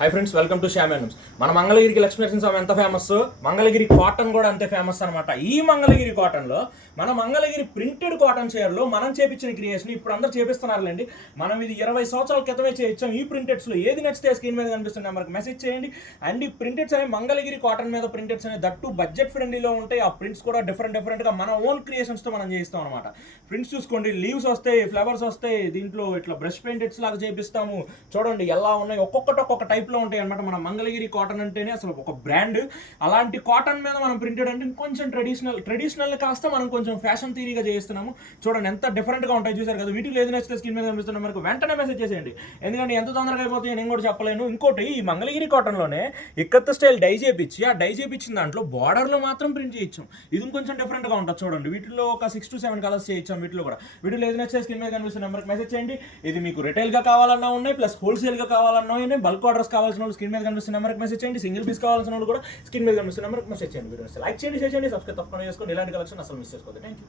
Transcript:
Hi friends, welcome to Shyam handlooms. మన మంగళగిరికి లక్ష్మీ నరసింహస్వామి ఎంత famous, Mangalagiri cotton కూడా అంతే ఫేమస్ అనమాట. ఈ మంగళగిరి కాటన్లో మన మంగళగిరి ప్రింటెడ్ కాటన్ చీరలో మనం చేపించిన క్రియేషన్ ఇప్పుడు అందరూ చేపిస్తున్నారులేండి. మనం ఇది 20 సంవత్సరాల క్రితమే చేయించాం. ఈ ప్రింటెడ్స్లో ఏది నచ్చితే స్క్రీన్ మీద కనిపిస్తున్న నెంబర్కి మెసేజ్ చేయండి. అండ్ ఈ ప్రింటెడ్స్ అనేవి మంగళగిరి కాటన్ మీద ప్రింటెడ్స్ అనేవి దట్టు బడ్జెట్ ఫ్రెండ్లీలో ఉంటాయి. ఆ ప్రింట్స్ కూడా డిఫరెంట్గా మన ఓన్ క్రియేషన్స్తో మనం చేయిస్తాం అనమాట. ప్రింట్స్ చూసుకోండి, లీవ్స్ వస్తాయి, ఫ్లవర్స్ వస్తాయి, దీంట్లో ఇట్లా బ్రష్ పెయింటెడ్స్ లాగా చేపిస్తాము. చూడండి ఎలా ఉన్నాయి, ఒక్కొక్క టైప్ లో ఉంటాయి అనమాట. మన మంగళగిరి కాటన్ అంటేనే అసలు ఒక బ్రాండ్. అలాంటి కాటన్ మీద మనం ప్రింటెడ్ అంటే ఇంకొంచెం ట్రెడిషనల్ కాస్త మనం కొంచెం ఫ్యాషన్ థీరీగా చేస్తున్నాము. చూడండి ఎంత డిఫరెంట్ గా ఉంటాయి, చూసారు కదా. వీటిలో ఏది నచ్చితే స్క్రీన్ మీద కనిపిస్తున్న మనకు వెంటనే మెసేజ్ చేసేయండి, ఎందుకంటే ఎంత తొందరగా అయిపోతాయి నేను కూడా చెప్పలేను. ఇంకోటి, ఈ మంగళగిరి కాటన్ లోనే ఇక్కత్ స్టైల్ డై చేపించి ఆ డై చేపించిన దాంట్లో బార్డర్ లో మాత్రం ప్రింట్ చేయించాం. ఇది కొంచెం డిఫరెంట్ గా ఉంటుంది. చూడండి వీటిలో ఒక 6 to 7 కలర్స్ చేయించాం. వీటిలో ఏది నచ్చితే స్క్రీన్ మీద కనిపిస్తున్న నెంబర్కి మెసేజ్ చేయండి. ఇది మీకు రిటైల్ గా కావాలన్నా ఉన్నాయి, ప్లస్ హోల్సేల్ గా కావాలన్నా ఉన్నాయి. బల్క్ ఆర్డర్స్ కావాల్సిన వాళ్ళు స్క్రీన్ మీద కనిపిస్తున్న నెంబర్కి మెసేజ్ చేయండి. సింగిల్ పీస్ కావాల్సిన వాళ్ళు కూడా స్క్రీన్ మీద కనిపిస్తున్న నెంబర్కి మెసేజ్ చేయండి. వీడియో లైక్ చేయండి, షేర్ చేయండి, సబ్స్క్రైబ్ తప్పకుండా చేసుకోండి. ఇలాంటి కలెక్షన్ అసలు మిస్ చేసుకోవద్దు. Thank you.